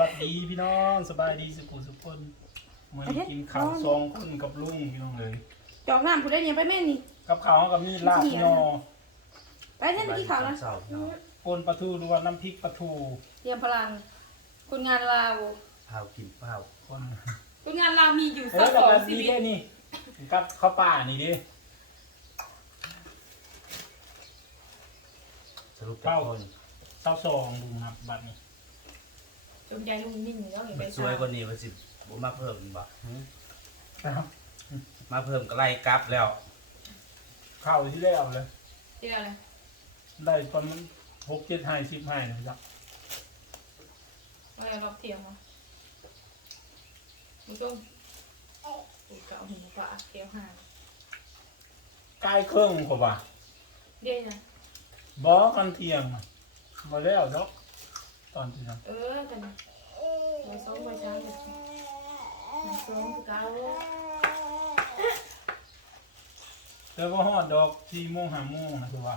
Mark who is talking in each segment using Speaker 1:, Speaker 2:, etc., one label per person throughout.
Speaker 1: วัสดีพี่น้องสบายดีสุขุสุขคนมื่อนี้กินข้าวซองคนกับลุงพี่น้องเลย
Speaker 2: จอกน้ำผู้ได้เนี่ยไปแม่นี่
Speaker 1: กับข้าวกับมีลาบพี่น้อง
Speaker 2: ไปเท่านที่เขานะ
Speaker 3: เศร้าเนาะ
Speaker 1: ปนปลาทูหรือว่าน้ำพริกปลาทู
Speaker 2: เตรียมพลังคุณงานลาว
Speaker 3: เผากินเผา
Speaker 1: คน
Speaker 2: คุณงานลาวมีอยู่
Speaker 1: เอ
Speaker 2: สอ
Speaker 1: องแล้ว
Speaker 2: สอ
Speaker 1: ก็
Speaker 2: งชี
Speaker 1: ดี
Speaker 2: วิต
Speaker 1: ได้นี่กับข้าวป่านี่ดิ
Speaker 3: สรุปทุกคน
Speaker 1: เศร้าซองดูนะครับบัดนี้
Speaker 2: จงใจลุงนิ่งแล้วเห็นไป
Speaker 3: มันสวยกว่านี้มันสิบ่มาเพิ่มบ่หึ
Speaker 1: นะครับ
Speaker 3: มาเพิ่มก็ไล่กลับแล้ว
Speaker 1: ข้าวที่แล้วเลย
Speaker 2: เจ้าอะไร
Speaker 1: ได้ตอนมันหกเจ็ดไฮสิบไฮนะครับ
Speaker 2: ว่าเราเทียมมามึงต้องปูเก่าหินปลาเกี๊ยวห่าง
Speaker 1: ใกล้เครื่องกว่าบ่า
Speaker 2: เดี๋ยวนะ
Speaker 1: บอกันเที่ยงมาแล้วเนาะ ตอนที่นั้น
Speaker 2: เออกันนะไปซ้อมไปช้างเลยไปซ้อมเก่า
Speaker 1: แล้วก็ฮอดดอกสี่โมงห้าโมงนะคือว่า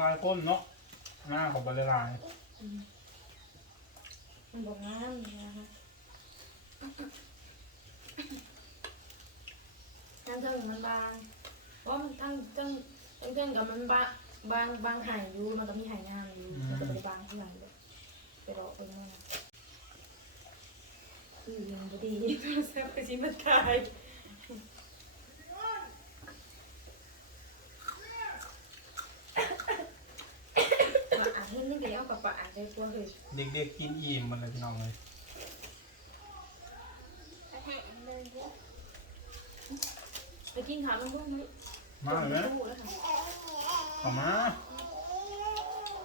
Speaker 1: หลายคนเนาะหน้าเขาบริลาย
Speaker 2: มันบอกงามนะคะตั้งเทิงมันบางเพราะมันตั้งตั้งตั้งเทิงกับมันบาง บางบางหายอยู่มันก็มีหายงามอยู่มันก็ไปบางที่หลังเลยไปรอไปนู่นนะอือยังบ่ดีโทรศัพท์ไปสิมันตายว่าอ่านให้นี่ก็ยังเอากับปะอ่านได้ตัวเลย
Speaker 1: เด็กๆกินอิ่มมันเลยพี่น้องเลย
Speaker 2: ไปกินข้าวมันด้วยมั้ย
Speaker 1: มาเลยไหม
Speaker 2: ตู้แล้วค่ะ
Speaker 1: เอามา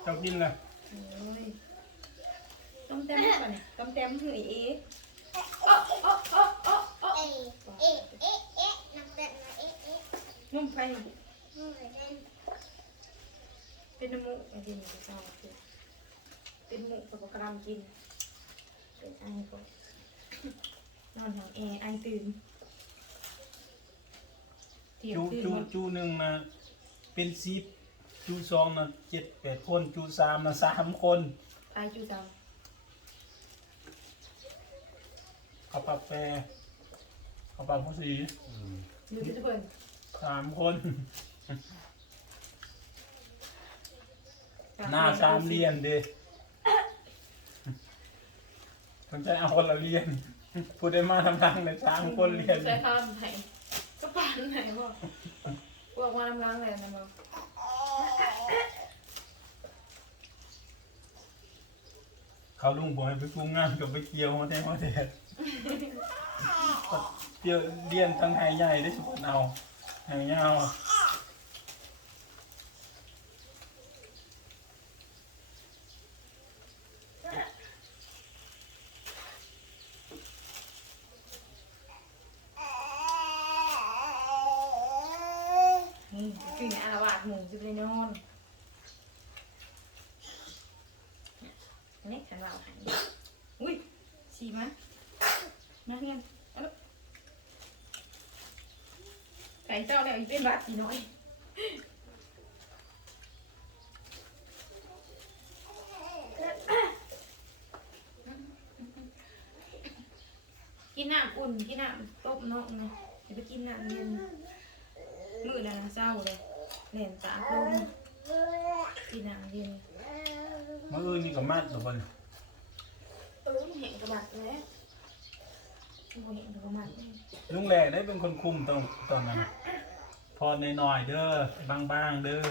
Speaker 1: เจ้ากินเลย
Speaker 2: โอ้ยต้มแต้มก่อนเนี่ยต้มแต้มหือเอ๋นุ่มไปเป็นน้ำมูกไอ้ที่มันจะเศร้าคือเป็นหมูกับกระลำกิน เป็นไอก็นอนหางแอร์ไอตื่นเที่ยง
Speaker 1: จู
Speaker 2: ตื่น
Speaker 1: จู
Speaker 2: หมด
Speaker 1: จูหนึ่งนะเป็นสิบ จูสองนะเจ็ดแปดคนจูสามนะสามคน
Speaker 2: ไอจูจัง
Speaker 1: ข้าวปลาแปรข้าวปลาผู้สี
Speaker 3: อืม
Speaker 2: อยู่ที่ทุกคน
Speaker 1: สามคนหน้าสามเรียนเด้สนใจเอาคนละเรียนพูดได้มาทำทางเลยสามคนเรียน
Speaker 2: ใช้คำไหนก็ปานไหนบอกบอกว่าน้ำล้างอะไรนะบอก
Speaker 1: เขาลุงบอกให้ไปกุ้งงานกับไปเกี่ยวมาแท้มาแท้เกี่ยวเรียนทั้งไฮใหญ่ได้สุดเอาไฮยาวอะ
Speaker 2: นี่คือในอารวาสหมูจะไปนอนอั นนี้ฉันว่าเอาหันอุ้ยฉี่มะมาเงี้ยไก่เจ้าแล้วอีกเป็นบาทกี่น้อยกินน้ำอุ่นกินน้ำต้มนอกนะอย่าไปกินน้ำเย็นมือนะเศร้าเลยแหน่นตาลมกินน้ำเย็น
Speaker 1: มื่ออื่นนี่ก็มาดทุกคน
Speaker 2: เออมันแห้งกระบาดเลยมันแห้งกระบาดเลย
Speaker 1: ลุงแหล่ได้เป็นคนคุมตอนตอนนั้น พอในหน่อยๆเด้อบางๆเด้อ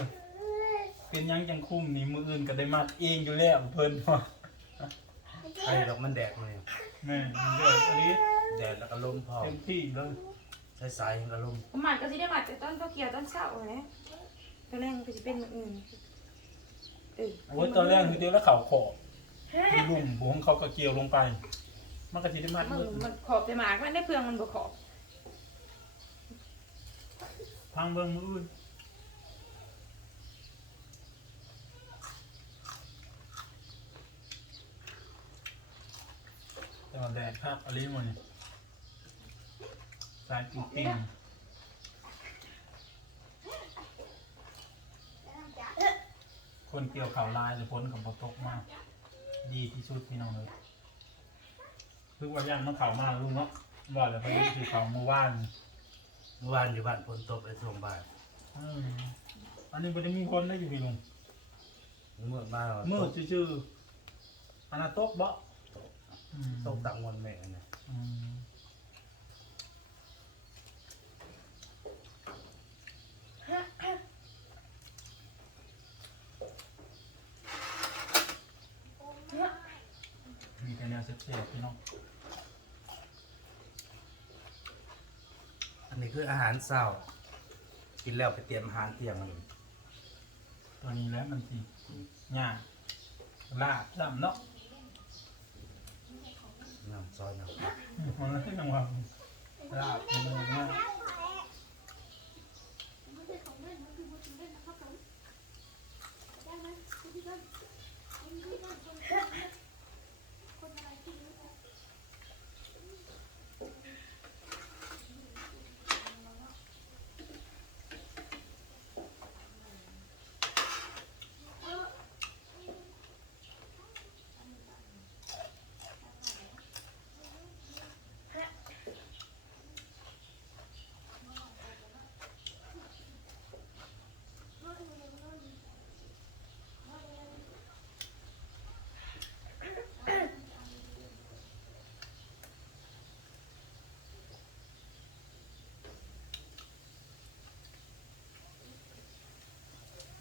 Speaker 1: เป็นหยังจังคุมนี่มืออื่นก็ได้มัดเองอยู่แล้วเพิ่นว่า
Speaker 3: ไอ้ดอกมันแดดเลย
Speaker 1: แม่เดี๋ยวอันนี้
Speaker 3: แดดแล้วก็ลมพอ
Speaker 1: เต็มที่เลย
Speaker 3: ใช้สายก็ลม
Speaker 2: หมัดก็จะได้หมัดแต่ต้นก็เกี่ยวต้นเศร้าเลยตอนแรกมันก็จะเป็นแบบอื่นเออ
Speaker 1: โอ้ยตอนแรกคือเดียวแล้วเขาขอบมีลุ่มบวงเขาก็เกี่ยวลงไป มันก็จะได้มัด
Speaker 2: มัน
Speaker 1: มือ
Speaker 2: มันขอบแต่หมากมันได้เปลืองมันบ่ขอบ
Speaker 1: พังเบิ่งมืออื่นแต่ว่าแดดครับอะไรมันสายจริง คนเกี่ยวข่าวลายหรือพ้นกับปตกมาก ดีที่สุดพี่น้องเลยคือว่าย่างมันเข่ามาลุงเนาะว่าแต่พายุคือเขาเมื่อวาน
Speaker 3: เมื่อวานอยู่บ้านฝนตกไปส่งบ้าน
Speaker 1: อืมอันนี้ไม่ได้มีคนได้อยู่พี่ลุง
Speaker 3: เมื่อมา
Speaker 1: มืดชื่อๆอันนั้นตกบ่อืม
Speaker 3: ตกตังวันแม่นะ
Speaker 1: อืมมีแต่แนวเสียบๆพี่ น้อง
Speaker 3: อันนี้คืออาหารเช้า กินแล้วไปเตรียมอาหารเที่ยงมัน
Speaker 1: ตอนนี้แล้วมันสิย่างลาบลำเนาะ
Speaker 3: น้ำซอยน้ำ
Speaker 1: อืมมันให้รางวัลลาบมันเลย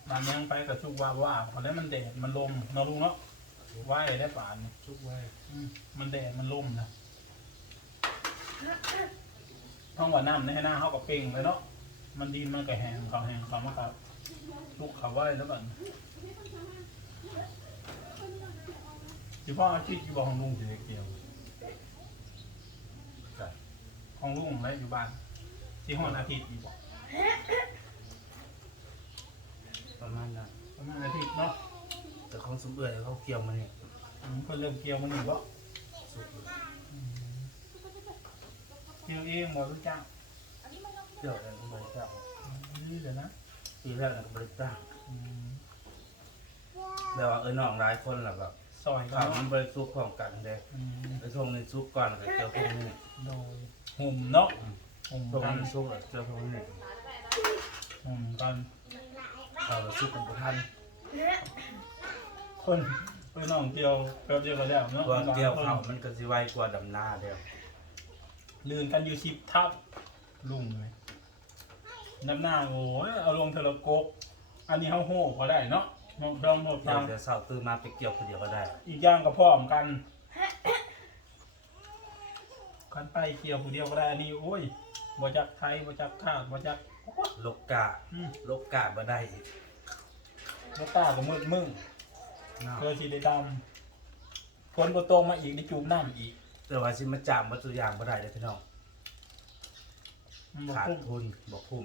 Speaker 1: ง่ายมันยังไปกับชุกว่าว่าพอได้มันแดดมันลมเนาะลุงเนาะไหวได้ป่านนี่
Speaker 3: ทุกไว้
Speaker 1: อืมมันแดดมันลมนะห้องว่าน้ำในให้หน้าเขากับเป่งเลยเนาะมันดินมันก็แห้งเขาแห้งเขามาครับลูกเขาไหวแล้วกันจีพ่ออาชีพจีบอของลุงสิเกี่ยวของลุงและอยู่บ้านที่ห้องอาทิตย์อีบอก
Speaker 3: ประมาณ นั้น
Speaker 1: ประมาณอาทิตย์เนาะ
Speaker 3: แต่ของสมเอื่อยเขาเกี่ยวมาเนี่ย
Speaker 1: อืมเพิ่นเริ่มเกี่ยวมันหนึ่งบ่
Speaker 3: สุด
Speaker 1: เกี่ยวเองบ่รู้จัก
Speaker 3: เกี่ยวกันบริจาค
Speaker 1: นี่เดี๋ยวนะ
Speaker 3: ปีแรกก็บริจาค
Speaker 1: อืม
Speaker 3: แบบว่าเออน้องหลายคนแหละแบบ
Speaker 1: ซอยกั
Speaker 3: ข่านวมั
Speaker 1: เนาะ
Speaker 3: นบริสุกของกันเลย
Speaker 1: อืม
Speaker 3: ไปส่งในซุกก่อนแล้วก็เกี่ยวพวกนี้
Speaker 1: โดยหุ่มเนาะหุ่ม
Speaker 3: ส่ง
Speaker 1: กัน
Speaker 3: ในซุกแล้วเกี่ยวพวกนี้
Speaker 1: หุ่มกัน
Speaker 3: ข่าวเราซุกกันบุทัน
Speaker 1: คนไปน้องเกี่ยวแป๊บเดียวก็แล้วเนาะ
Speaker 3: ตัวเกี่ยวเขามันก็สิไวกว่าดำหน้าเดียว
Speaker 1: ลื่นกันอยู่สิบทับลุงเลยน้ำหน้าโอ้ยเอาลงเทะละกกอันนี้เฮาโห่พอได้เนาะลองลองลอง
Speaker 3: เกี่ย
Speaker 1: ฟั
Speaker 3: ว
Speaker 1: ง
Speaker 3: แต่เช้าตื่นมาไปเกี่ยวคนเดียวก็ได้
Speaker 1: อีกอย่างก็พร้อมกันกันไปเกี่ยวผู้เดียวก็ได้อันนี้โอ้ยบ่จักไทยบ่จักข้าวบ่จัก
Speaker 3: ลกกะ
Speaker 1: อืม
Speaker 3: ลกกะบ่ได้อีก
Speaker 1: บ่ตาก็มืดมึง
Speaker 3: เนาะ
Speaker 1: เพื่อสิได้ดำคนบ่ตรงมาอีกได้จูบน้ำอีก
Speaker 3: แต่ว่าสิมาจามมาตัวอย่างบ่ได้เลยพี่น้อง
Speaker 1: มันบ่
Speaker 3: ขาด
Speaker 1: คุ้ม
Speaker 3: ทุนบ่คุ้ม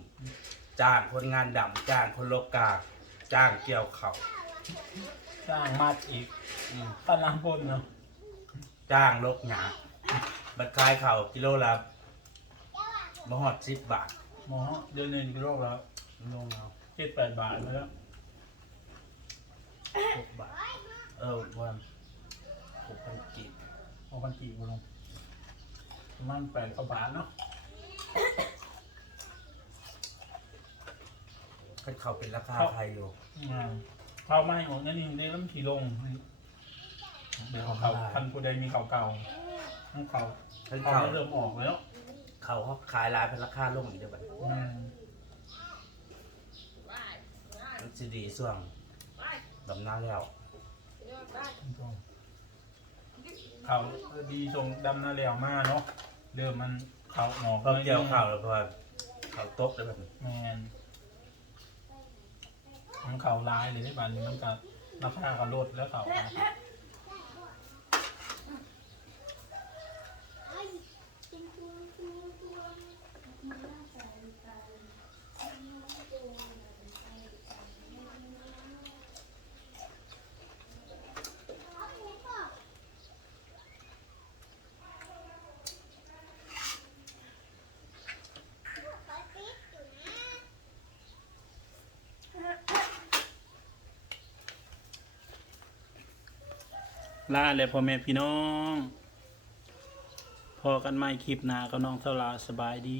Speaker 3: จ้างคนงานดำจ้างคนลกกะจ้างเกี่ยวเขา
Speaker 1: จ้างมัดอีก
Speaker 3: อืม
Speaker 1: ตารางบนเนาะ
Speaker 3: จ้างลกหยาบัดขายเขากิโลละบ่ฮอด10บาท
Speaker 1: หมอเดือนหนึงกิโลละ
Speaker 3: ลงเอา
Speaker 1: เจ็ดแปดบาทแล้ว
Speaker 3: 6บาท เออวัน6,000กิบ
Speaker 1: พอพันกี่บุลงประมาณแปดกว่าบาทเนาะ
Speaker 3: คันเขาเป็นราคาไทยอยู่
Speaker 1: อ่าเข้าไม่หมดนั่นนี่ได้แล้วมันขี่ลงเดี๋ยวเขาเขาพันผู้ใดมีเขาเก่าทั้งเขา
Speaker 3: คัน
Speaker 1: เขา
Speaker 3: เขา
Speaker 1: เริ่มออกแล้ว
Speaker 3: เขาเขาขายหลายเป็นราคาลงอีกเด้อบัด
Speaker 1: อืม
Speaker 3: มันสิดีส่วง ดำหน้าแล้ว
Speaker 1: เขาดีทรงดำหน้าแล้วมากเนาะเริ่มมันเขาหนอก
Speaker 3: พอเกี่ยวข้าวแล้วพอเขาตกได้แบบ
Speaker 1: แมนมันเขาลายเลยได้บานนี้มันก็ราคาเขาลดแล้วเขา ลาและพ่อแม่พี่น้อง พอกันไม่คลิปหน้ากับน้องเท่าลาสบายดี